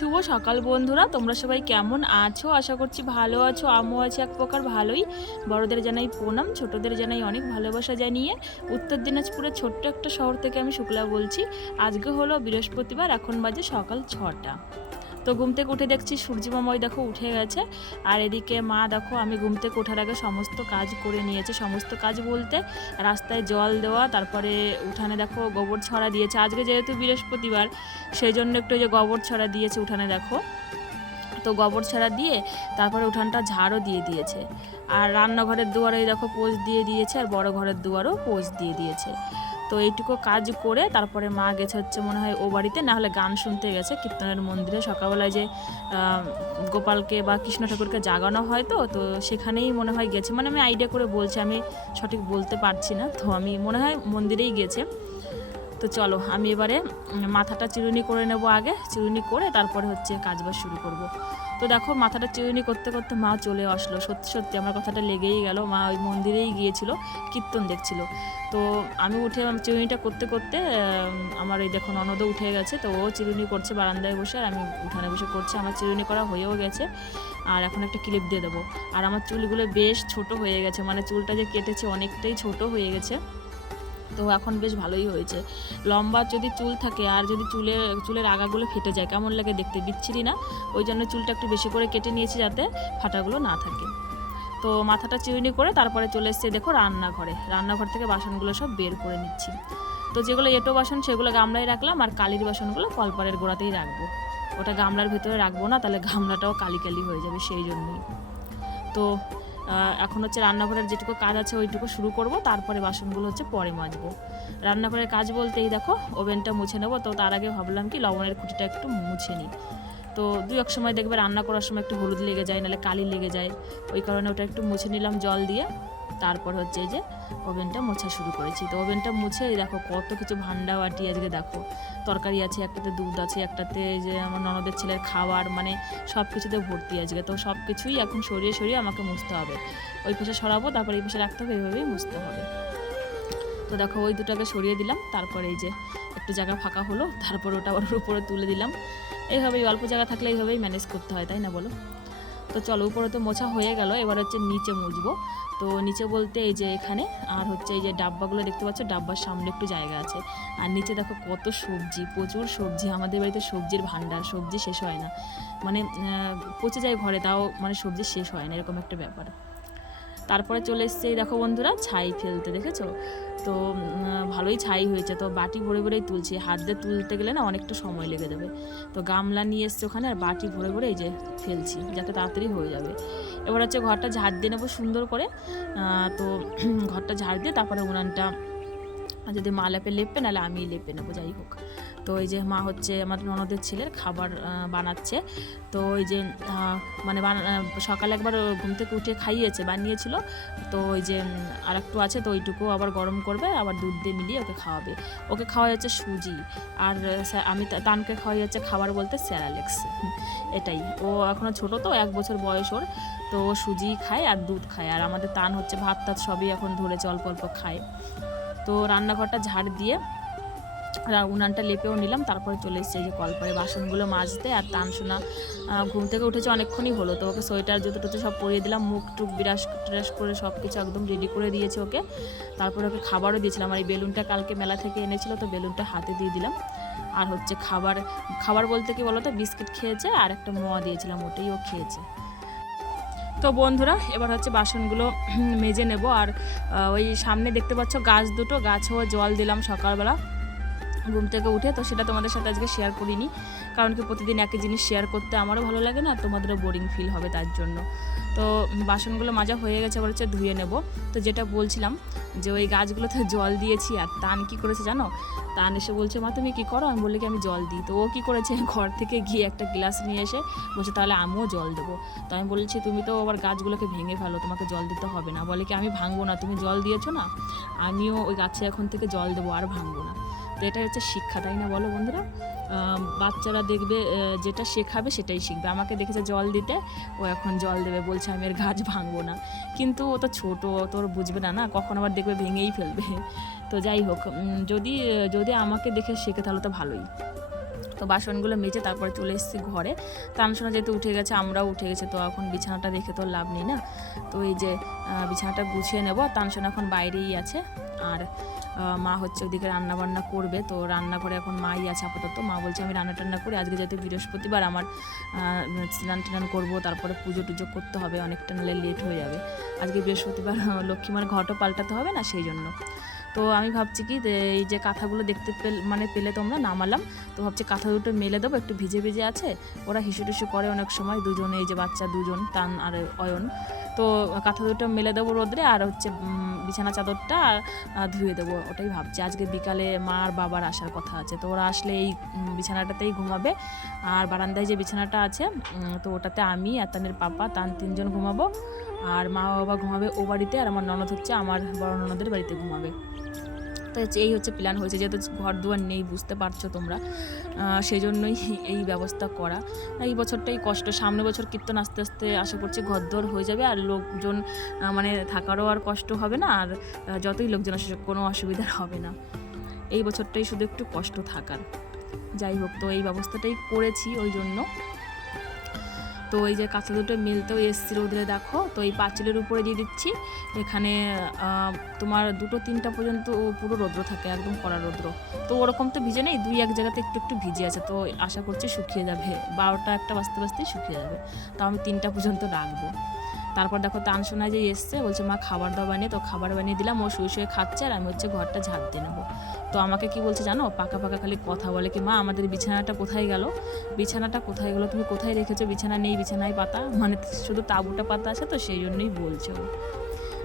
শুভ সকাল বন্ধুরা, তোমরা সবাই কেমন আছো? আশা করছি ভালো আছো। আমিও আছি এক প্রকার ভালোই। বড়দের জানাই প্রণাম, ছোটদের জানাই অনেক ভালোবাসা জানিয়ে উত্তর দিনাজপুরের ছোট্ট একটা শহর থেকে আমি শুক্লা বলছি। আজকে হলো বৃহস্পতিবার, এখন বাজে সকাল 6টা। তো ঘুম থেকে উঠে দেখছি সূর্যমামা দেখো উঠে গেছে। আর এদিকে মা দেখো আমি ঘুম থেকে ওঠার আগে সমস্ত কাজ করে নিয়েছে। সমস্ত কাজ বলতে রাস্তায় জল দেওয়া, তারপরে উঠানে দেখো গোবর ছড়া দিয়েছে। আজকে যেহেতু বৃহস্পতিবার সেই জন্য একটু যে গোবর ছড়া দিয়েছে উঠানে দেখো। তো গোবর ছড়া দিয়ে তারপরে উঠানটা ঝাড়ও দিয়ে দিয়েছে। আর রান্নাঘরের দুয়ারে দেখো পোজ দিয়ে দিয়েছে, আর বড় ঘরের দুয়ারও পোজ দিয়ে দিয়েছে। তো এইটুকু কাজ করে তারপরে মা গেছে হচ্ছে মনে হয় ও বাড়িতে, না হলে গান শুনতে গেছে কীর্তনের মন্দিরে। সকালবেলায় যে গোপালকে বা কৃষ্ণ ঠাকুরকে জাগানো হয়, তো তো সেখানেই মনে হয় গেছে। মানে আমি আইডিয়া করে বলছি, আমি সঠিক বলতে পারছি না। তো আমি মনে হয় মন্দিরেই গেছে। তো চলো আমি এবারে মাথাটা চিরুনি করে নেব আগে, চিরুনি করে তারপরে হচ্ছে কাজবাজ শুরু করব। তো দেখো মাথাটা চিরুনি করতে করতে মা চলে আসলো। সত্যি সত্যি আমার কথাটা লেগেই গেল। মা ওই মন্দিরেই গিয়েছিল, কীর্তন দেখছিল। তো আমি উঠে চিরুনিটা করতে করতে আমার এই দেখো ননদও উঠে গেছে। তো ও চিরুনি করছে বারান্দায় বসে, আর আমি উঠানে বসে করছি। আমার চিরুনি করা হয়েও গেছে, আর এখন একটা ক্লিপ দিয়ে দেবো। আর আমার চুলগুলো বেশ ছোট হয়ে গেছে, মানে চুলটা যে কেটেছে অনেকটাই ছোট হয়ে গেছে। তো এখন বেশ ভালোই হয়েছে। লম্বা যদি চুল থাকে আর যদি চুলের আগাগুলো ফেটে যায় কেমন লাগে দেখতে, বিচ্ছিরি না? ওই জন্য চুলটা একটু বেশি করে কেটে নিয়েছি যাতে ফাটাগুলো না থাকে। তো মাথাটা চিরুনি করে তারপরে চলে এসেছে দেখো রান্নাঘর থেকে বাসনগুলো সব বের করে নিচ্ছি। তো যেগুলো এঁটো বাসন সেগুলো গামলায় রাখলাম, আর কালির বাসনগুলো কলপারের গোড়াতেই রাখবো। ওটা গামলার ভেতরে রাখবো না, তাহলে গামলাটাও কালি কালি হয়ে যাবে, সেই জন্যই। তো এখন হচ্ছে রান্নাঘরের যেটুকু কাজ আছে ওইটুকু শুরু করব, তারপরে বাসনগুলো হচ্ছে পরে মাজবো। রান্নাঘরের কাজ বলতেই দেখো ওভেনটা মুছে নেবো। তো তার আগে ভাবলাম কি লবণের খুঁটিটা একটু মুছে নিই। তো দুই এক সময় দেখবে রান্না করার সময় একটু হলুদ লেগে যায়, নাহলে কালি লেগে যায়। ওই কারণে ওটা একটু মুছে নিলাম জল দিয়ে। তারপর হচ্ছে এই যে ওভেনটা মোছা শুরু করেছি। তো ওভেনটা মুছে দেখো কত কিছু ভান্ডা বাটি আজকে দেখো তরকারি আছে, একটাতে দুধ আছে, একটাতে যে আমার ননদের ছেলের খাবার, মানে সব কিছুতে ভর্তি আজকে। তো সব কিছুই এখন সরিয়ে সরিয়ে আমাকে মুছতে হবে। ওই পাশে সরাবো, তারপর এই পাশে রাখতে হবে, এইভাবেই মুছতে হবে। তো দেখো ওই দুটাকে সরিয়ে দিলাম, তারপরে এই যে একটু জায়গা ফাঁকা হলো, তারপর ওটা ওর উপরে তুলে দিলাম। এইভাবেই অল্প জায়গা থাকলে এইভাবেই ম্যানেজ করতে হয়, তাই না বলো? তো চলো উপরে তো মোছা হয়ে গেল, এবার হচ্ছে নিচে মুছবো। তো নিচে বলতে এই যে এখানে, আর হচ্ছে এই যে ডাব্বাগুলো দেখতে পাচ্ছ, ডাব্বার সামনে একটু জায়গা আছে। আর নিচে দেখো কত সবজি, প্রচুর সবজি। আমাদের বাড়িতে সবজির ভান্ডার, সবজি শেষ হয় না। মানে পচে যায় ঘরে, তাও মানে সবজি শেষ হয় না, এরকম একটা ব্যাপার। তারপরে চলে এসছে এই দেখো বন্ধুরা ছাই ফেলতে, দেখেছো? তো ভালোই ছাই হয়েছে। তো বাটি ভরে ভরেই তুলছি, হাত দিয়ে তুলতে গেলে না অনেকটা সময় লেগে যাবে। তো গামলা নিয়ে এসছে ওখানে, আর বাটি ভরে ভরে এই যে ফেলছি যাতে তাড়াতাড়ি হয়ে যাবে। এবার হচ্ছে ঘরটা ঝাড় দিয়ে নেবো সুন্দর করে। তো ঘরটা ঝাড় দিয়ে তারপরে উনানটা যদি মা লেপে নাহলে আমি লেপে নেবো, যাই হোক। তো এই যে মা হচ্ছে আমার ননদের ছেলের খাবার বানাচ্ছে। তো ওই যে মানে সকালে একবার ঘুম থেকে উঠে খাইয়েছে, বানিয়েছিল। তো ওই যে আর একটু আছে, তো ওইটুকু আবার গরম করবে, আবার দুধ দিয়ে মিলিয়ে ওকে খাওয়াবে। ওকে খাওয়াই হচ্ছে সুজি, আর আমি তানকে খাওয়াই হচ্ছে খাবার বলতে স্যারালেক্স। এটাই, ও এখনও ছোটো তো, 1 বছর বয়স ওর। তো ও সুজি খায় আর দুধ খায়, আর আমাদের তান হচ্ছে ভাত টাত সবই এখন ধরেছে, অল্প অল্প খায়। তো রান্নাঘরটা ঝাড় দিয়ে উনানটা লেপেও নিলাম, তারপরে চলে এসেছে এই যে কলপারে বাসনগুলো মাজতে। আর তানসোনা ঘুম থেকে উঠেছে অনেকক্ষণই হলো, তো ওকে সোয়েটার জুতো টুতো সব পরিয়ে দিলাম, মুখ টুক বিরাস ট্রাস করে সব কিছু একদম রেডি করে দিয়েছে ওকে। তারপরে ওকে খাবারও দিয়েছিলাম, আর এই বেলুনটা কালকে মেলা থেকে এনেছিল, তো বেলুনটা হাতে দিয়ে দিলাম। আর হচ্ছে খাবার বলতে কি বলো তো, বিস্কিট খেয়েছে, আর একটা মোয়া দিয়েছিলাম, ওটাই ও খেয়েছে। তো বন্ধুরা এবার হচ্ছে বাসনগুলো মেজে নেব। আর ওই সামনে দেখতে পাচ্ছ গাছ দুটো, গাছেও জল দিলাম সকালবেলা ঘুম থেকে উঠে। তো সেটা তোমাদের সাথে আজকে শেয়ার করিনি, কারণ কি প্রতিদিন একই জিনিস শেয়ার করতে আমারও ভালো লাগে না, আর তোমাদেরও বোরিং ফিল হবে, তার জন্য। তো বাসনগুলো মাজা হয়ে গেছে, এবার হচ্ছে ধুয়ে নেব। তো যেটা বলছিলাম যে ওই গাছগুলোতে জল দিয়েছি, আর তান কি করেছে জানো? তান এসে বলছে মা তুমি কী করো? আমি বললি কি আমি জল দিই। তো ও কী করেছে, ঘর থেকে গিয়ে একটা গ্লাস নিয়ে এসে বলছে তাহলে আমিও জল দেবো। তো আমি বলছি তুমি তো আবার গাছগুলোকে ভেঙে ফেলো, তোমাকে জল দিতে হবে না। বলে কি আমি ভাঙবো না, তুমি জল দিয়েছো না, আমিও ওই গাছে এখন থেকে জল দেবো, আর ভাঙবো না। তো এটাই হচ্ছে শিক্ষা, তাই না বলো বন্ধুরা? বাচ্চারা দেখবে যেটা শেখাবে সেটাই শিখবে। আমাকে দেখেছে জল দিতে, ও এখন জল দেবে, বলছে আমি এর গাছ ভাঙবো না। কিন্তু ও তো ছোটো, ও তো বুঝবে না, কখন আবার দেখবে ভেঙেই ফেলবে। তো যাই হোক, যদি আমাকে দেখে শেখে তাহলে তো ভালোই। তো বাসনগুলো মেজে তারপরে চলে এসেছি ঘরে। তানসোনা যেহেতু উঠে গেছে, আমরাও উঠে গেছে, তো এখন বিছানাটা রেখে তো লাভ নেই না। তো এই যে বিছানাটা গুছিয়ে নেব। তানসোনা এখন বাইরেই আছে, আর মা হচ্ছে ওইদিকে রান্নাবান্না করবে। তো রান্নাঘরে এখন মাই আছে আপাতত। মা বলছে আমি রান্না টান্না করি, আজকে যেহেতু বৃহস্পতিবার আমার স্নান টান করবো, তারপরে পুজো টুজো করতে হবে, অনেকটা নাহলে লেট হয়ে যাবে। আজকে বৃহস্পতিবার লক্ষ্মীমার ঘটও পাল্টাতে হবে না, সেই জন্য। তো আমি ভাবছি কি এই যে কাঁথাগুলো দেখতে পেলে তোমরা নামালাম, তো ভাবছি কাঁথা দুটো মেলে দেবো, একটু ভিজে ভিজে আছে। ওরা হিসু টিসু করে অনেক সময় দুজনে, এই যে বাচ্চা দুজন, তান আর অয়ন। তো কাঁথা দুটো মেলে দেবো রোদ্রে, আর হচ্ছে বিছানা চাদরটা ধুয়ে দেবো, ওটাই ভাবছি। আজকে বিকালে মা আর বাবার আসার কথা আছে, তো ওরা আসলে এই বিছানাটাতেই ঘুমাবে। আর বারান্দায় যে বিছানাটা আছে, তো ওটাতে আমি আর তানের পাপা, তান 3 জন ঘুমাবো। আর মা বাবা ঘুমাবে ও বাড়িতে, আর আমার ননদ হচ্ছে আমার বড় ননদের বাড়িতে ঘুমাবে। তো এই হচ্ছে প্ল্যান হয়েছে, যেহেতু ঘর দুয়ার নেই, বুঝতে পারছো তোমরা, সেই জন্যই এই ব্যবস্থা করা। এই বছরটাই কষ্ট, সামনে বছর কীর্তন আস্তে আস্তে আশা করছি ঘর দুয়ার হয়ে যাবে, আর লোকজন মানে থাকারও আর কষ্ট হবে না, আর যতই লোকজন আসে কোনো অসুবিধা হবে না। এই বছরটাই শুধু একটু কষ্ট থাকার। যাই হোক, তো এই ব্যবস্থাটাই করেছি ওই জন্য। তো এই যে কাঁথা দুটো মিলতেও এসছি রোদ্রে, দেখো। তো এই পাঁচিলের উপরে দিয়ে দিচ্ছি, এখানে তোমার 2-3টা পর্যন্ত পুরো রৌদ্র থাকে, একদম কড়া রৌদ্র। তো ওরকম তো ভিজে নেই, 2-1 জায়গাতে একটু একটু ভিজে আছে, তো আশা করছি শুকিয়ে যাবে, 12টা-1টা বাজতে বাজতেই শুকিয়ে যাবে। তো আমি 3টা পর্যন্ত রাখবো। তারপর দেখো তানসোনা যে এসছে, বলছে মা খাবার দাওয়া বানিয়ে, তো খাবার বানিয়ে দিলাম। ও শুয়ে শুয়ে খাচ্ছে, আর আমি হচ্ছে ঘরটা ঝাড় দিয়ে নেবো। তো আমাকে কি বলছে জানো, পাকা পাকা খালি কথা বলে কি, মা আমাদের বিছানাটা কোথায় গেল, বিছানাটা কোথায় গেলো, তুমি কোথায় রেখেছো, বিছানা নেই, বিছানায় পাতা, মানে শুধু তাঁবুটা পাতা আছে, তো সেই জন্যই বলছো।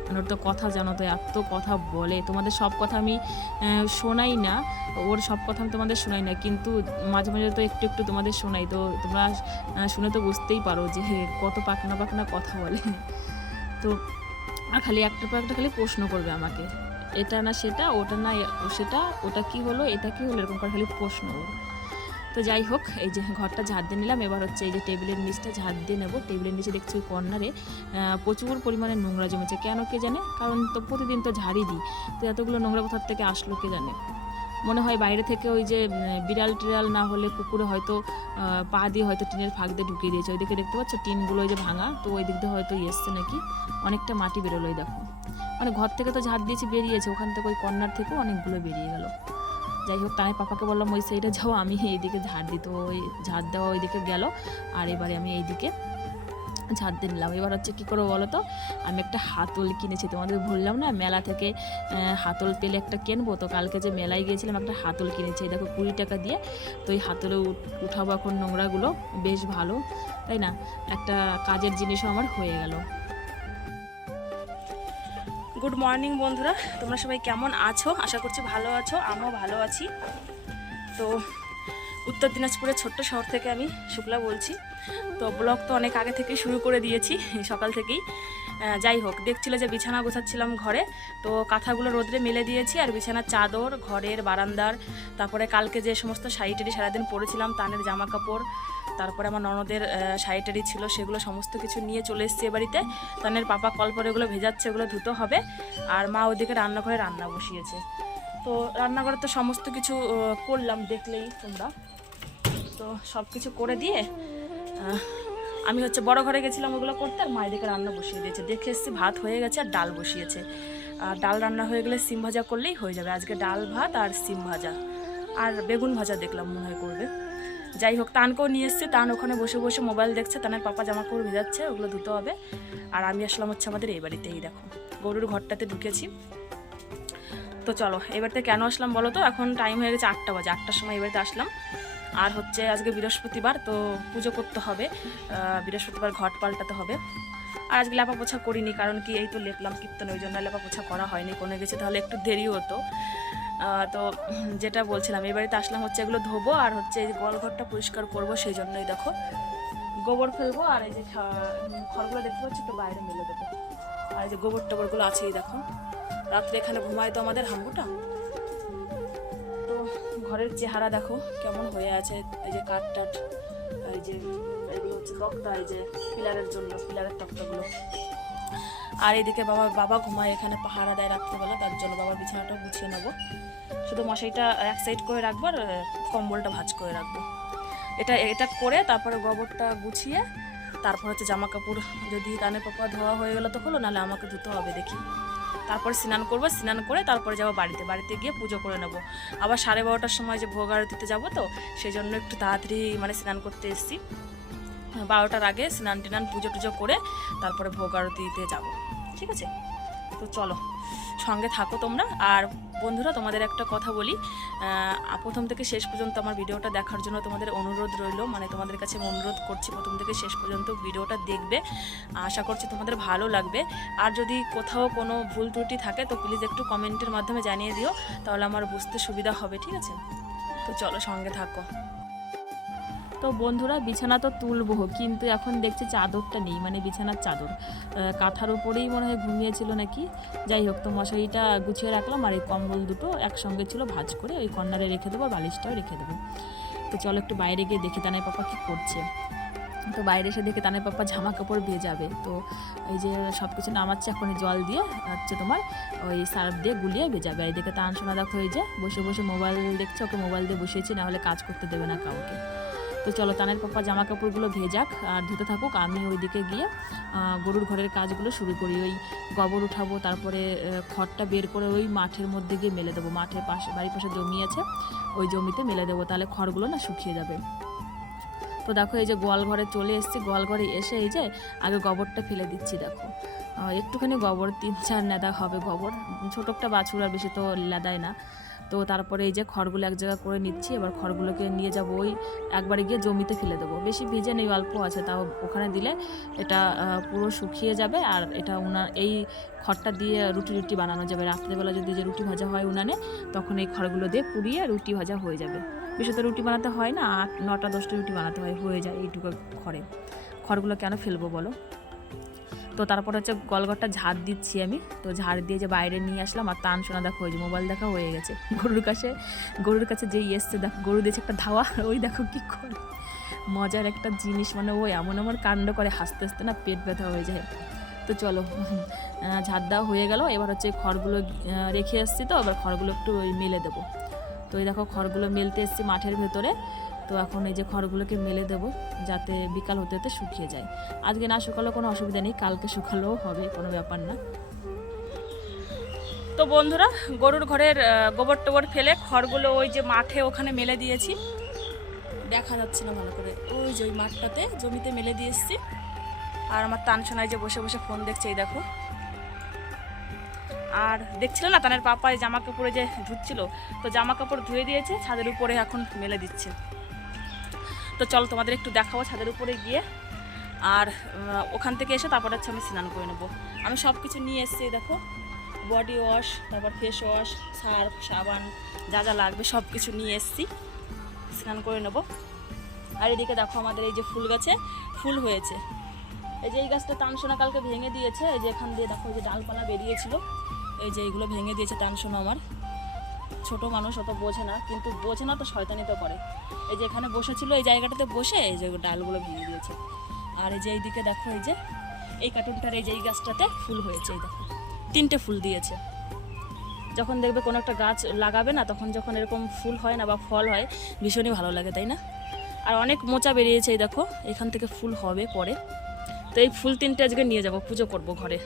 মানে ওর তো কথা জানো তো, এত কথা বলে। তোমাদের সব কথা আমি শোনাই না, ওর সব কথা আমি তোমাদের শোনাই না, কিন্তু মাঝে মাঝে তো একটু একটু তোমাদের শোনাই। তো তোমরা শুনে তো বুঝতেই পারো যে কত পাকনা পাকনা কথা বলে। তো আর খালি একটা পর একটা খালি প্রশ্ন করবে আমাকে, এটা না সেটা, ওটা না সেটা, ওটা কি হলো, এটা কি হলো, এরকম করে খালি প্রশ্ন। তো যাই হোক, এই যে ঘরটা ঝাড় দিয়ে নিলাম। এবার হচ্ছে এই যে টেবিলের নিচটা ঝাড় দিয়ে নেবো। টেবিলের নিচে দেখছি ওই কর্নারে প্রচুর পরিমাণে নোংরা জমেছে, কেন কে জানে, কারণ তো প্রতিদিন তো ঝাড়ি দিই, তো এতগুলো নোংরা কোথার থেকে আসলো কে জানে। মনে হয় বাইরে থেকে ওই যে বিড়াল টিড়াল না হলে কুকুরে হয়তো পা দিয়ে হয়তো টিনের ফাঁক দিয়ে ঢুকিয়ে দিয়েছে। ওইদিকে দেখতে পাচ্ছ টিনগুলো ওই যে ভাঙা, তো ওই দিক দিয়ে হয়তো এসছে নাকি, অনেকটা মাটি বেরোলো। দেখো, মানে ঘর থেকে তো ঝাড় দিয়েছি, বেরিয়েছে, ওখান থেকে ওই কর্নার থেকেও অনেকগুলো বেরিয়ে গেল। যাই হোক, তাই পাপাকে বললাম ওই সাইডে যাও, আমি এইদিকে ঝাড় দিই। তো ওই ঝাড় দেওয়া ওইদিকে গেল, আর এবারে আমি এইদিকে ঝাড় দিয়ে নিলাম। এবার হচ্ছে কী করবো বলো তো, আমি একটা হাতল কিনেছি, তোমাদের বললাম না মেলা থেকে হাতল পেলে একটা কিনবো। তো কালকে যে মেলায় গিয়েছিলাম, একটা হাতল কিনেছি, দেখো 20 টাকা দিয়ে। তো এই হাতলে উঠাবো এখন নোংরাগুলো, বেশ ভালো, তাই না, একটা কাজের জিনিসও আমার হয়ে গেল। গুড মর্নিং বন্ধুরা, তোমরা সবাই কেমন আছো, আশা করছি ভালো আছো, আমিও ভালো আছি। তো উত্তর দিনাজপুরের ছোট্ট শহর থেকে আমি শুক্লা বলছি। তো ব্লগ তো অনেক আগে থেকেই শুরু করে দিয়েছি, সকাল থেকেই। যাই হোক, দেখছিল যে বিছানা গোছাচ্ছিলাম ঘরে, তো কাঁথাগুলো রোদ্রে মেলে দিয়েছি, আর বিছানার চাদর, ঘরের বারান্দার, তারপরে কালকে যে সমস্ত শাড়িটারি সারাদিন পরেছিলাম, তানের জামা কাপড়, তারপরে আমার ননদের শাড়িটারি ছিল, সেগুলো সমস্ত কিছু নিয়ে চলে এসেছি এ বাড়িতে। তানের পাপা কল পরে ওগুলো ভেজাচ্ছে, ওগুলো ধুতে হবে। আর মা ওইদিকে রান্নাঘরে রান্না বসিয়েছে। তো রান্নাঘরে তো সমস্ত কিছু করলাম, দেখলেই তোমরা। তো সব কিছু করে দিয়ে আমি হচ্ছে বড় ঘরে গেছিলাম ওগুলো করতে, আর মায়ের দিকে রান্না বসিয়ে দিয়েছে। দেখে এসেছি ভাত হয়ে গেছে, আর ডাল বসিয়েছে। আর ডাল রান্না হয়ে গেলে সিম ভাজা করলেই হয়ে যাবে। আজকে ডাল ভাত আর সিম ভাজা, আর বেগুন ভাজা দেখলাম মনে হয় করবে। যাই হোক, তানকেও নিয়ে এসছে, তান ওখানে বসে বসে মোবাইল দেখছে, তানের পাপা জামা কাপড় ভেজাচ্ছে, ওগুলো ধুতে হবে। আর আমি আসলাম হচ্ছে আমাদের এই বাড়িতে, এই দেখো গরুর ঘরটাতে ঢুকেছি। তো চলো, এবারতে কেন আসলাম বলো তো, এখন টাইম হয়ে গেছে 8টা বাজে, 8টার সময় এবারতে আসলাম। আর হচ্ছে আজকে বৃহস্পতিবার, তো পুজো করতে হবে, বৃহস্পতিবার ঘট পাল্টাতে হবে। আর আজকে লেপা পোছা করিনি, কারণ কি এই তো লেপলাম কীর্তন, ওই জন্য লেপা পোছা করা হয়নি, কোনে গেছে তাহলে একটু দেরি হতো। তো যেটা বলছিলাম, এই বাড়িতে আসলাম হচ্ছে এগুলো ধোবো, আর হচ্ছে এই গোয়ালঘরটা পরিষ্কার করবো, সেই জন্যই দেখো গোবর ফেলবো। আর এই যে খড়গুলো দেখতে পাচ্ছি, একটু বাইরে মেলে দেবো। আর এই যে গোবর টোবরগুলো আছেই দেখো, রাত্রে এখানে ঘুমায় তো আমাদের হাম্বুটা। তো ঘরের চেহারা দেখো কেমন হয়ে আছে, এই যে কাঠ টাট, এই যে এগুলো হচ্ছে তক্তা, এই যে পিলারের জন্য পিলারের তক্তাগুলো। আর এইদিকে বাবা ঘুমায় এখানে, পাহারা দেয় রাত্রেবেলা, তার জন্য বাবার বিছানাটা গুছিয়ে নেবো। শুধু মশাইটা এক সাইড করে রাখবো, আর কম্বলটা ভাঁজ করে রাখবো। এটা এটা করে তারপরে গোবরটা গুছিয়ে তারপর হচ্ছে জামা কাপড় যদি তানের পাপা ধোয়া হয়ে গেলো তো হলো, নাহলে আমাকে ধুতে হবে দেখি। তারপরে স্নান করবো, স্নান করে তারপরে যাবো বাড়িতে গিয়ে পুজো করে নেবো। আবার 12:30টার সময় যে ভোগ আরতিতে যাবো, তো সেই জন্য একটু তাড়াতাড়ি মানে স্নান করতে এসেছি। 12টার আগে স্নান টিনান পুজো টুজো করে তারপরে ভোগ আরতিতে যাবো, ঠিক আছে? তো চলো সঙ্গে থাকো তোমরা। আর বন্ধুরা, তোমাদের একটা কথা বলি, প্রথম থেকে শেষ পর্যন্ত আমার ভিডিওটা দেখার জন্য তোমাদের অনুরোধ রইল, মানে তোমাদের কাছে অনুরোধ করছি প্রথম থেকে শেষ পর্যন্ত ভিডিওটা দেখবে। আশা করছি তোমাদের ভালো লাগবে। আর যদি কোথাও কোনো ভুল ত্রুটি থাকে তো প্লিজ একটু কমেন্টের মাধ্যমে জানিয়ে দিও, তাহলে আমার বুঝতে সুবিধা হবে, ঠিক আছে? তো চলো সঙ্গে থাকো। তো বন্ধুরা, বিছানা তো তুলবো, কিন্তু এখন দেখছি চাদরটা নেই, মানে বিছানার চাদর কাঁথার উপরেই মনে হয় ঘুমিয়েছিল নাকি। যাই হোক, তো মশারিটা গুছিয়ে রাখলাম, আর এই কম্বল দুটো একসঙ্গে ছিল, ভাঁজ করে ওই কর্নারে রেখে দেবো, বালিশটাও রেখে দেবো। তো চলো একটু বাইরে গিয়ে দেখি তানাই পাপা কী করছে। তো বাইরে এসে দেখে তানাই পাপা জামা কাপড় ভেজাবে, তো এই যে সব কিছু নামাচ্ছে এখন জল দিয়ে, হচ্ছে তোমার ওই সার্ফ দিয়ে গুলিয়ে ভেজাবে। এই দেখে তান শোনা দেখো, এই যে বসে বসে মোবাইল দেখছে, ওকে মোবাইল দিয়ে বসিয়েছি, নাহলে কাজ করতে দেবে না কাউকে। তো চলো তানের পাপা জামা কাপড়গুলো ভেজাক আর ধুতে থাকুক, আমি ওইদিকে গিয়ে গরুর ঘরের কাজগুলো শুরু করি। ওই গোবর উঠাবো, তারপরে খড়টা বের করে ওই মাঠের মধ্যে গিয়ে মেলে দেবো। মাঠের পাশে, বাড়ির পাশে জমি আছে, ওই জমিতে মেলে দেবো, তাহলে খড়গুলো না শুকিয়ে যাবে। তো দেখো এই যে গোয়াল ঘরে চলে এসেছি, গোয়াল ঘরে এসে এই যে আগে গোবরটা ফেলে দিচ্ছি। দেখো একটুখানি গোবর, 3-4 নেদা হবে গোবর, ছোটো একটা বাছুর, আর বেশি তো লেদায় না। তো তারপরে এই যে খড়গুলো এক জায়গা করে নিচ্ছি, এবার খড়গুলোকে নিয়ে যাবো ওই একবারে গিয়ে জমিতে ফেলে দেবো। বেশি ভিজে নেই, অল্প আছে, তাও ওখানে দিলে এটা পুরো শুকিয়ে যাবে। আর এটা এই খড়টা দিয়ে রুটি বানানো যাবে। রাত্রেবেলা যদি যে রুটি ভাজা হয় উনানে, তখন এই খড়গুলো দিয়ে পুড়িয়ে রুটি ভাজা হয়ে যাবে। বেশি তো রুটি বানাতে হয় না, 8-9-10টা রুটি বানাতে হয়ে যায় এইটুকু খড়গুলো কেন ফেলবো বলো? তো তারপর হচ্ছে গলঘরটা ঝাড় দিচ্ছি আমি। তো ঝাড় দিয়ে যে বাইরে নিয়ে আসলাম, আর তান শোনা দেখো ওই যে মোবাইল দেখা হয়ে গেছে গরুর কাছে যেই এসছে, দেখো গরু দিয়েছে একটা ধাওয়া, ওই দেখো কি করে, মজার একটা জিনিস, মানে ও এমন কাণ্ড করে, হাসতে হাসতে না পেট ব্যথা হয়ে যায়। তো চলো ঝাড় দেওয়া হয়ে গেল, এবার হচ্ছে খড়গুলো রেখে এসছি, তো এবার খড়গুলো একটু ওই মেলে দেবো। তো এই দেখো খড়গুলো মেলতে এসছি মাঠের ভেতরে। তো এখন এই যে খড়গুলোকে মেলে দেবো, যাতে বিকাল হতে হতে শুকিয়ে যায়। আজকে না শুকালেও কোনো অসুবিধা নেই, কালকে শুকালেও হবে, কোনো ব্যাপার না। তো বন্ধুরা, গরুর ঘরের গোবর টোবর ফেলে খড়গুলো ওই যে মাঠে ওখানে মেলে দিয়েছি, দেখা যাচ্ছে না ভালো করে, ওই যে ওই মাঠটাতে জমিতে মেলে দিয়ে এসছি। আর আমার তান শোনায় যে বসে বসে ফোন দেখছে, এই দেখো। আর দেখছিল না তানের পাপায় জামা কাপড়ে যে ধুচ্ছিল, তো জামা কাপড় ধুয়ে দিয়েছে, ছাদের উপরে এখন মেলে দিচ্ছে। তো চলো তোমাদের একটু দেখাবো ছাদের উপরে গিয়ে। আর ওখান থেকে এসে তারপর হচ্ছে আমি স্নান করে নেবো। আমি সব কিছু নিয়ে এসেছি, দেখো বডি ওয়াশ, তারপর ফেস ওয়াশ, সার্ফ, সাবান, যা যা লাগবে সব কিছু নিয়ে এসেছি, স্নান করে নেবো। আর এদিকে দেখো আমাদের এই যে ফুল গাছে ফুল হয়েছে। এই যে এই গাছটা তানসোনা কালকে ভেঙে দিয়েছে, এই যে এখান দিয়ে দেখো এই যে ডালপালা বেরিয়েছিল, এই যে এইগুলো ভেঙে দিয়েছে তানসোনা। আমার ছোট মানুষ অত বোঝে না, কিন্তু বোঝে না তো শয়তানি তো করে। এই যে এখানে বসেছিল, এই জায়গাটাতে বসে এই যে ডালগুলো ভেঙে দিয়েছে। আর এই যে এইদিকে দেখো এই যে এই কার্টুনটার এই যে এই গাছটাতে ফুল হয়েছে, এই দেখো 3টে ফুল দিয়েছে। যখন দেখবে কোনো একটা গাছ লাগাবে না, তখন যখন এরকম ফুল হয় না বা ফল হয়, ভীষণই ভালো লাগে, তাই না? আর অনেক মোচা বেরিয়েছে, এই দেখো এখান থেকে ফুল হবে পরে। তো এই ফুল 3টে আজকে নিয়ে যাব, পুজো করব ঘরে।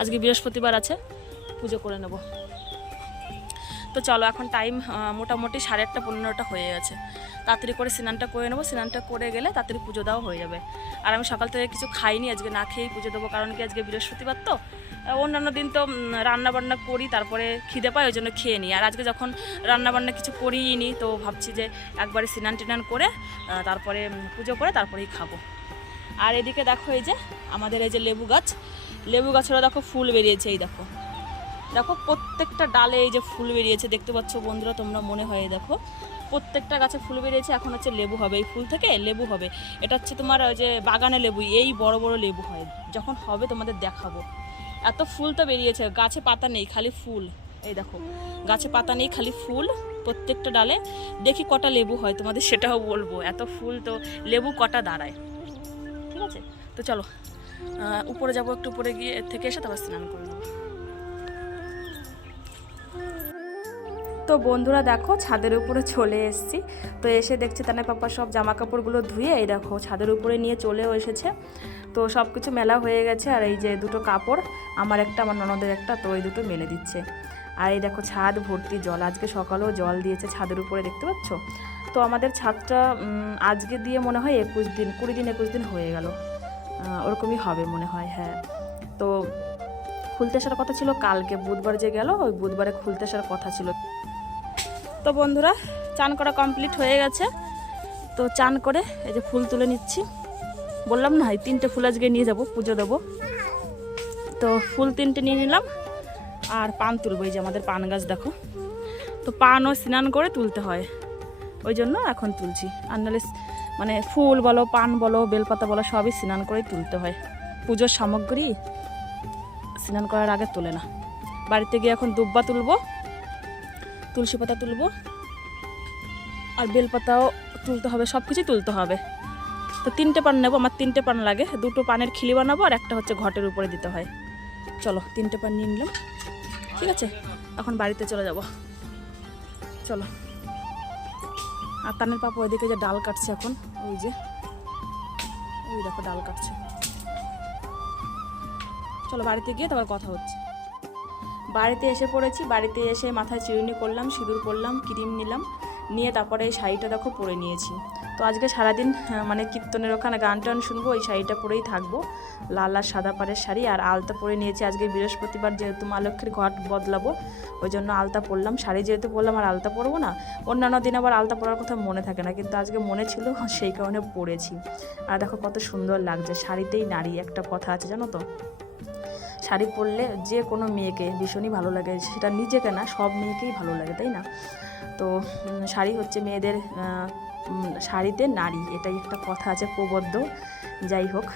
আজকে বৃহস্পতিবার আছে, পুজো করে নেব। তো চলো এখন টাইম মোটামুটি 8:30-15টা হয়ে গেছে। তাড়াতাড়ি করে স্নানটা করে নেবো, স্নানটা করে গেলে তাড়াতাড়ি পুজো দেওয়া হয়ে যাবে। আর আমি সকাল থেকে কিছু খাইনি, আজকে না খেয়েই পুজো দেবো, কারণ কি আজকে বৃহস্পতিবার। তো অন্যান্য দিন তো রান্নাবান্না করি, তারপরে খিদে পাই, ওই জন্য খেয়ে নিই। আর আজকে যখন রান্নাবান্না কিছু করিই নি, তো ভাবছি যে একবারে স্নান টিনান করে তারপরে পুজো করে তারপরেই খাবো। আর এদিকে দেখো এই যে আমাদের এই যে লেবু গাছেরও দেখো ফুল বেরিয়েছে, এই দেখো দেখো প্রত্যেকটা ডালে এই যে ফুল বেরিয়েছে, দেখতে পাচ্ছ বন্ধুরা তোমরা মনে হয়। দেখো প্রত্যেকটা গাছে ফুল বেরিয়েছে, এখন হচ্ছে লেবু হবে, এই ফুল থেকে লেবু হবে। এটা হচ্ছে তোমার ওই যে বাগানে লেবু, এই বড় বড় লেবু হয়, যখন হবে তোমাদের দেখাবো। এত ফুল তো বেরিয়েছে, গাছে পাতা নেই, খালি ফুল। এই দেখো গাছে পাতা নেই, খালি ফুল প্রত্যেকটা ডালে। দেখি কটা লেবু হয়, তোমাদের সেটাও বলবো। এত ফুল, তো লেবু কটা দাঁড়ায়, ঠিক আছে? তো চলো উপরে যাবো, একটু উপরে গিয়ে থেকে এসে তারপর স্নান করে নেবো। তো বন্ধুরা দেখো ছাদের উপরে চলে এসেছি। তো এসে দেখছি তানের পাপা সব জামা কাপড়গুলো ধুয়ে এই দেখো ছাদের উপরে নিয়ে চলেও এসেছে। তো সব কিছু মেলা হয়ে গেছে, আর এই যে দুটো কাপড়, আমার একটা আমার ননদের একটা, তো এই দুটো মেলে দিচ্ছে। আর এই দেখো ছাদ ভর্তি জল, আজকে সকালেও জল দিয়েছে ছাদের উপরে, দেখতে পাচ্ছ। তো আমাদের ছাদটা আজকে দিয়ে মনে হয় 21 দিন 20 দিন 21 দিন হয়ে গেল, ওরকমই হবে মনে হয়। হ্যাঁ, তো খুলতে আসার কথা ছিল কালকে, বুধবার যে গেল ওই বুধবারে খুলতে আসার কথা ছিল। তো বন্ধুরা চান করা কমপ্লিট হয়ে গেছে। তো চান করে এই যে ফুল তুলে নিচ্ছি, বললাম না এই 3টে ফুল আজকে নিয়ে যাব, পুজো দেবো। তো ফুল 3টে নিয়ে নিলাম, আর পান তুলবো। এই যে আমাদের পান গাছ দেখো, তো পানও স্নান করে তুলতে হয়, ওই জন্য এখন তুলছি। আর নাহলে মানে ফুল বলো, পান বলো, বেলপাতা বলো, সবই স্নান করেই তুলতে হয়। পুজোর সামগ্রী স্নান করার আগে তোলে না। বাড়িতে গিয়ে এখন দুব্বা তুলবো, তুলসী পাতা তুলবো, আর বেলপাতাও তুলতে হবে, সব কিছুই তুলতে হবে। তো 3টে পান নেবো, আমার 3টে পান লাগে, 2টো পানের খিলি বানাবো আর একটা হচ্ছে ঘটের উপরে দিতে হয়। চলো 3টে পান নিয়ে নিলাম, ঠিক আছে। এখন বাড়িতে চলে যাব, চলো। আর তানের পাপা ওইদিকে যে ডাল কাটছে এখন, ওই যে ওই দেখো ডাল কাটছে। চলো বাড়িতে গিয়ে তারপর কথা হচ্ছে। বাড়িতে এসে পড়েছি, বাড়িতে এসে মাথায় চিরুনি করলাম, সিঁদুর করলাম, ক্রিম নিলাম, নিয়ে তারপরে এই শাড়িটা দেখো পরে নিয়েছি। তো আজকে সারাদিন মানে কীর্তনের ওখানে গান টান শুনবো, ওই শাড়িটা পরেই থাকবো, লাল আর সাদা পাড়ের শাড়ি। আর আলতা পরে নিয়েছি, আজকে বৃহস্পতিবার যেহেতু মা লক্ষ্মীর ঘট বদলাবো, ওই জন্য আলতা পরলাম। শাড়ি যেহেতু পরলাম আর আলতা পরবো না, অন্যান্য দিন আবার আলতা পরার কথা মনে থাকে না, কিন্তু আজকে মনে ছিল, সেই কারণে পরেছি। আর দেখো কত সুন্দর লাগছে, শাড়িতেই নারী একটা কথা আছে জানো তো। শাড়ি পরলে যে কোনো মেয়েকে ভীষণই ভালো লাগে, সেটা নিজেকে না, সব মেয়েকেই ভালো লাগে, তাই না? তো শাড়ি হচ্ছে মেয়েদের, শাড়িতে নারী, এটাই একটা কথা আছে প্রবদ্ধ। যাই হোক,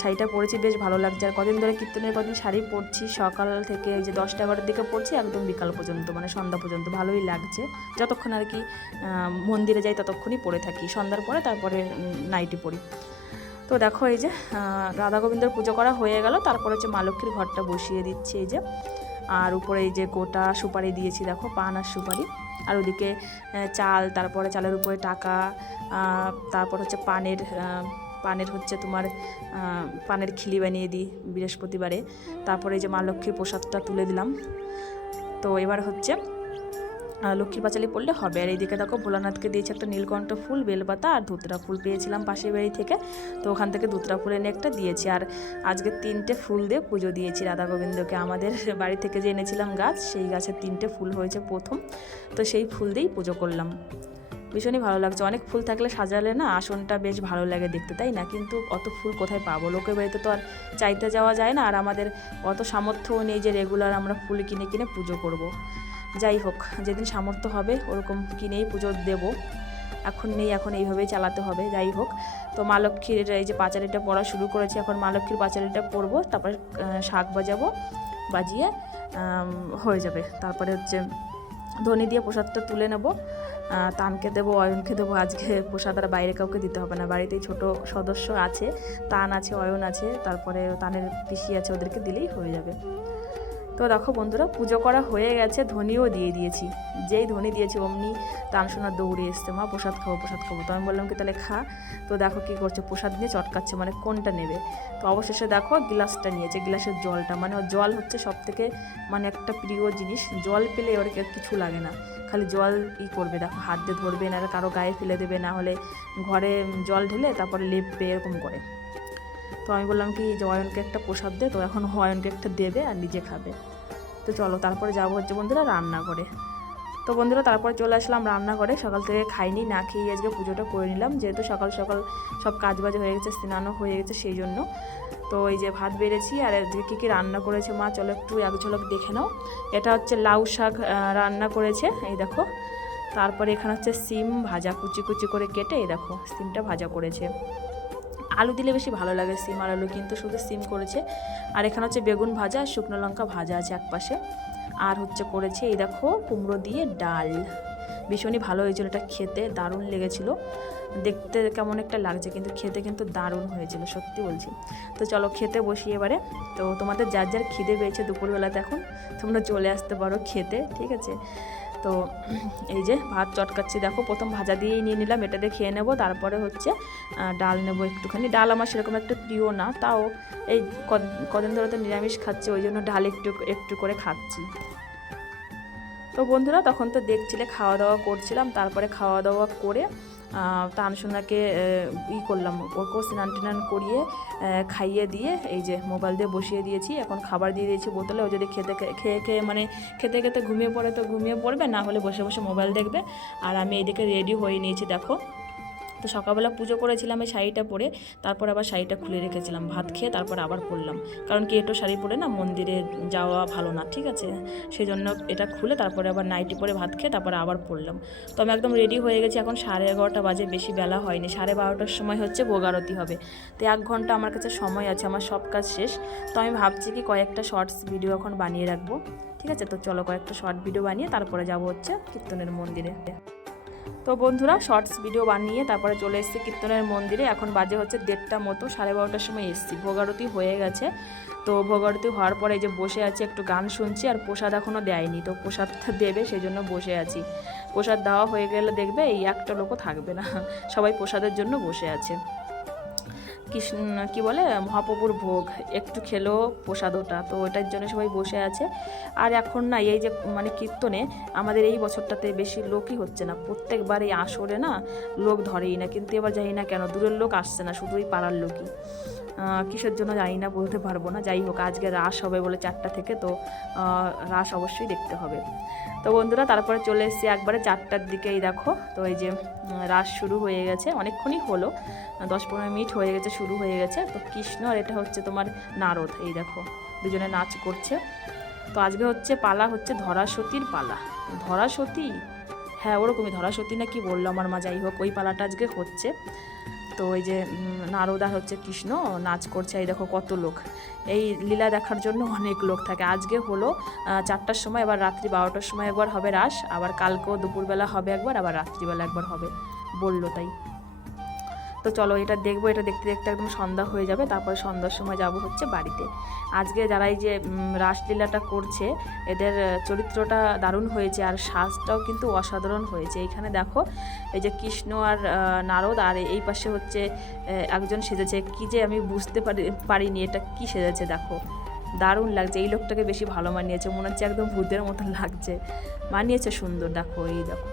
শাড়িটা পরেছি, বেশ ভালো লাগছে। আর কদিন ধরে কীর্তনের কদিন শাড়ি পরছি, সকাল থেকে ওই যে 10টা 11টার দিকে পরছি, একদম বিকাল পর্যন্ত, মানে সন্ধ্যা পর্যন্ত, ভালোই লাগছে। যতক্ষণ আর কি মন্দিরে যাই ততক্ষণই পরে থাকি, সন্ধ্যার পরে তারপরে নাইটি পরি। তো দেখো এই যে রাধা গোবিন্দর পুজো করা হয়ে গেল, তারপরে হচ্ছে মা লক্ষ্মীর ঘরটা বসিয়ে দিচ্ছি এই যে। আর উপরে এই যে গোটা সুপারি দিয়েছি দেখো, পান আর সুপারি। আর ওদিকে চাল, তারপরে চালের উপরে টাকা, তারপর হচ্ছে পানের হচ্ছে তোমার পানের খিলি বানিয়ে দিই বৃহস্পতিবারে। তারপরে এই যে মা লক্ষ্মীর প্রসাদটা তুলে দিলাম। তো এবার হচ্ছে লক্ষ্মীর পাঁচালি পড়লে হবে। আর এইদিকে দেখো ভোলানাথকে দিয়েছি একটা নীলকণ্ঠ ফুল, বেলপাতা আর ধুতরা ফুল পেয়েছিলাম পাশের বাড়ি থেকে, তো ওখান থেকে ধুতরা ফুল এনে একটা দিয়েছি। আর আজকে 3টে ফুল দিয়ে পুজো দিয়েছি রাধা গোবিন্দকে। আমাদের বাড়ি থেকে যে এনেছিলাম গাছ, সেই গাছে 3টে ফুল হয়েছে প্রথম, তো সেই ফুল দিয়েই পুজো করলাম। ভীষণই ভালো লাগছে, অনেক ফুল থাকলে সাজালে না আসনটা বেশ ভালো লাগে দেখতে, তাই না? কিন্তু অত ফুল কোথায় পাবো, লোকের বাড়িতে তো আর চাইতে যাওয়া যায় না, আর আমাদের অত সামর্থ্যও নেই যে রেগুলার আমরা ফুল কিনে কিনে পুজো করব। যাই হোক, যেদিন সামর্থ্য হবে ওরকম কিনেই পুজো দেব, এখন নেই, এখন এইভাবেই চালাতে হবে। যাই হোক, তো মা লক্ষ্মীর এই যে পাঁচালিটা পড়া শুরু করেছি, এখন মা লক্ষ্মীর পাঁচালিটা পড়বো, তারপরে শাঁখ বাজাবো, বাজিয়ে হয়ে যাবে। তারপরে হচ্ছে ধনি দিয়ে প্রসাদটা তুলে নেব, তানকে দেবো, অয়নকে দেবো। আজকে প্রসাদ আর বাইরে কাউকে দিতে হবে না, বাড়িতেই ছোট সদস্য আছে, তান আছে, অয়ন আছে, তারপরে তানের পিসি আছে, ওদেরকে দিলেই হয়ে যাবে। তো দেখো বন্ধুরা পুজো করা হয়ে গেছে, ধনিও দিয়ে দিয়েছি। যেই ধনি দিয়েছি অমনি তানসোনা দৌড়ে এসছে, মা প্রসাদ খাবো প্রসাদ খাবো। তো আমি বললাম কি তাহলে খা। তো দেখো কী করছে, প্রসাদ নিয়ে চটকাচ্ছে, মানে কোনটা নেবে। তো অবশেষে দেখো গ্লাসটা নিয়েছে, গ্লাসের জলটা, মানে ওর জল হচ্ছে সব থেকে মানে একটা প্রিয় জিনিস, জল পেলে ওর কিছু লাগে না, খালি জল করবে, দেখো হাত দিয়ে ধরবে না, কারো গায়ে ফেলে দেবে, না হলে ঘরে জল ঢেলে তারপরে লেপবে, এরকম করে। তো আমি বললাম কি যে অয়নকে একটা প্রসাদ দে, তো এখন অয়নকে একটা দেবে আর নিজে খাবে। তো চলো তারপরে যাবো হচ্ছে বন্ধুরা রান্নাঘরে। তো বন্ধুরা তারপরে চলে আসলাম রান্নাঘরে, সকাল থেকে খাইনি, না খেয়ে আজকে পুজোটা করে নিলাম, যেহেতু সকাল সকাল সব কাজ বাজ হয়ে গেছে, স্নানও হয়ে গেছে সেই জন্য। তো এই যে ভাত বেড়েছি, আর আজকে কী কী রান্না করেছে মা চলো একটু এক ঝলক দেখে নাও। এটা হচ্ছে লাউ শাক রান্না করেছে, এই দেখো। তারপরে এখানে হচ্ছে সিম ভাজা, কুচি কুচি করে কেটে এই দেখো সিমটা ভাজা করেছে। আলু দিলে বেশি ভালো লাগে সিম আর আলু, কিন্তু শুধু সিম করেছে। আর এখানে হচ্ছে বেগুন ভাজা, শুকনো লঙ্কা ভাজা আছে এক পাশে। আর হচ্ছে করেছে এই দেখো কুমড়ো দিয়ে ডাল, ভীষণই ভালো হয়েছিল, এটা খেতে দারুণ লেগেছিল। দেখতে কেমন একটা লাগছে, কিন্তু খেতে কিন্তু দারুণ হয়েছিল, সত্যি বলছি। তো চলো খেতে বসি এবারে। তো তোমাদের যার যার খিদে পেয়েছে দুপুরবেলাতে এখন তোমরা চলে আসতে পারো খেতে, ঠিক আছে? তো তো এই যে ভাত চটকাচ্ছি দেখো, প্রথম ভাজা দিয়েই নিয়ে নিলাম, এটা দিয়ে খেয়ে নেবো। তারপরে হচ্ছে ডাল নেবো একটুখানি। ডাল আমার সেরকম একটা প্রিয় না, তাও এই কদিন ধরে তো নিরামিষ খাচ্ছি, ওই জন্য ডাল একটু একটু করে খাচ্ছি। তো বন্ধুরা তখন তো দেখছিলে খাওয়া দাওয়া করছিলাম, তারপরে খাওয়া দাওয়া করে তানসোনাকে করলাম, ওকেও স্নান টান করিয়ে খাইয়ে দিয়ে এই যে মোবাইল দিয়ে বসিয়ে দিয়েছি। এখন খাবার দিয়ে দিয়েছি বোতলে, ও যদি খেয়ে মানে খেতে খেতে ঘুমিয়ে পড়ে তো ঘুমিয়ে পড়বে, না হলে বসে বসে মোবাইল দেখবে। আর আমি এইদিকে রেডি হয়ে নিয়েছি দেখো। তো সকালবেলা পুজো করেছিলাম এই শাড়িটা পরে, তারপর আবার শাড়িটা খুলে রেখেছিলাম, ভাত খেয়ে তারপর আবার পরলাম, কারণ কি এটো শাড়ি পরে না মন্দিরে যাওয়া ভালো না, ঠিক আছে, সেই জন্য এটা খুলে তারপরে আবার নাইটি পরে ভাত খেয়ে তারপরে আবার পরলাম। তো আমি একদম রেডি হয়ে গেছি, এখন 11:30 বাজে, বেশি বেলা হয়নি, 12:30টার সময় হচ্ছে ভোগ আরতি হবে। তো 1 ঘন্টা আমার কাছে সময় আছে, আমার সব কাজ শেষ। তো আমি ভাবছি কি কয়েকটা শর্টস ভিডিও এখন বানিয়ে রাখবো, ঠিক আছে। তো চলো কয়েকটা শর্ট ভিডিও বানিয়ে তারপরে যাব হচ্ছে কীর্তনের মন্দিরে। তো বন্ধুরা শর্টস ভিডিও বানিয়ে তারপরে চলে এসেছি কীর্তনের মন্দিরে। এখন বাজে হচ্ছে 1:30 মতো, 12:30টার সময় এসেছি, ভোগ আরতি হয়ে গেছে। তো ভোগ আরতি হওয়ার পরে এই যে বসে আছি, একটু গান শুনছি, আর প্রসাদ এখনও দেয়নি, তো প্রসাদটা দেবে সেই জন্য বসে আছি। প্রসাদ দেওয়া হয়ে গেলে দেখবে এই একটা লোকও থাকবে না, সবাই প্রসাদের জন্য বসে আছে। কৃষ্ণ কী বলে মহাপ্রভুর ভোগ একটু খেলেও প্রসাদ ওটা, তো ওটার জন্য সবাই বসে আছে। আর এখন না এই যে মানে কীর্তনে আমাদের এই বছরটাতে বেশি লোকই হচ্ছে না, প্রত্যেকবার এই আসরে না লোক ধরেই না, কিন্তু এবার জানি না কেন দূরের লোক আসছে না, শুধুই পাড়ার লোকই, কিসের জন্য জানি না, বলতে পারবো না। যাই হোক আজকে রাস হবে বলে 4টা থেকে, তো রাস অবশ্যই দেখতে হবে। তো বন্ধুরা তারপরে চলে এসেছি একবারে 4টার দিকেই দেখো। তো এই যে রাস শুরু হয়ে গেছে, অনেকক্ষণই হলো, 10-15 মিনিট হয়ে গেছে শুরু হয়ে গেছে। তো কৃষ্ণ আর এটা হচ্ছে তোমার নারদ, এই দেখো দুজনে নাচ করছে। তো আজকে হচ্ছে পালা হচ্ছে ধরাসতীর পালা, ধরাসতী, হ্যাঁ ওরকমই ধরাসতী না কি বললো আমার মা, যাই হোক ওই পালাটা আজকে হচ্ছে। তো ওই যে নারদা হচ্ছে কৃষ্ণ নাচ করছে, এই দেখো কত লোক, এই লীলা দেখার জন্য অনেক লোক থাকে। আজকে হলো 4টার সময়, আবার রাত্রি 12টার সময় একবার হবে রাস, আবার কালকেও দুপুরবেলা হবে একবার, আবার রাত্রিবেলা একবার হবে বললো তাই। তো চলো এটা দেখবো, এটা দেখতে দেখতে একদম সন্ধ্যা হয়ে যাবে, তারপরে সন্ধ্যার সময় যাব হচ্ছে বাড়িতে। আজকে যারা এই যে রাসলীলাটা করছে এদের চরিত্রটা দারুণ হয়েছে, আর সাজটাও কিন্তু অসাধারণ হয়েছে। এইখানে দেখো এই যে কৃষ্ণ আর নারদ, আর এই পাশে হচ্ছে একজন সেজেছে, কি যে আমি বুঝতে পারিনি এটা কি সেজেছে, দেখো দারুণ লাগছে। এই লোকটাকে বেশি ভালো মানিয়েছে, মনে হচ্ছে একদম ভূতের মতন লাগছে, মানিয়েছে সুন্দর। দেখো এই দেখো,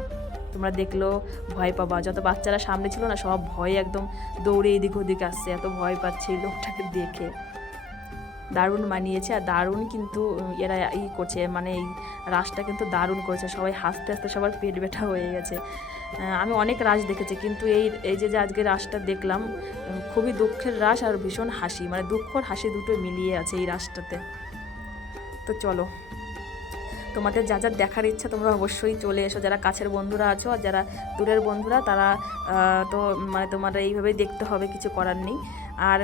তোমরা দেখলেও ভয় পাবা, যত বাচ্চারা সামনে ছিল না সব ভয়ে একদম দৌড়ে এদিক ওদিক আসছে, এত ভয় পাচ্ছে এই লোকটাকে দেখে। দারুণ মানিয়েছে, আর দারুণ কিন্তু এরা করছে, মানে এই রাসটা কিন্তু দারুণ করেছে, সবাই হাসতে হাসতে সবার পেট ব্যথা হয়ে গেছে। আমি অনেক রাস দেখেছি, কিন্তু এই যে আজকে রাসটা দেখলাম খুবই দুঃখের রাস আর ভীষণ হাসি, মানে দুঃখ আর হাসি দুটো মিলিয়ে আছে এই রাসটাতে। তো চলো তোমাদের যা যা দেখার ইচ্ছা তোমরা অবশ্যই চলে এসো, যারা কাছের বন্ধুরা আছো, আর যারা দূরের বন্ধুরা তারা তো মানে তোমরা এইভাবেই দেখতে হবে, কিছু করার নেই। আর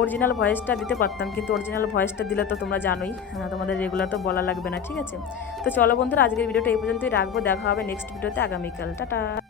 অরিজিনাল ভয়েসটা দিতে পারতাম, কিন্তু অরিজিনাল ভয়েসটা দিলে তো তোমরা জানোই, তোমাদের রেগুলার তো বলা লাগবে না, ঠিক আছে। তো চলো বন্ধুরা আজকের ভিডিওটা এই পর্যন্তই রাখবো, দেখা হবে নেক্সট ভিডিওতে আগামীকাল, টাটা।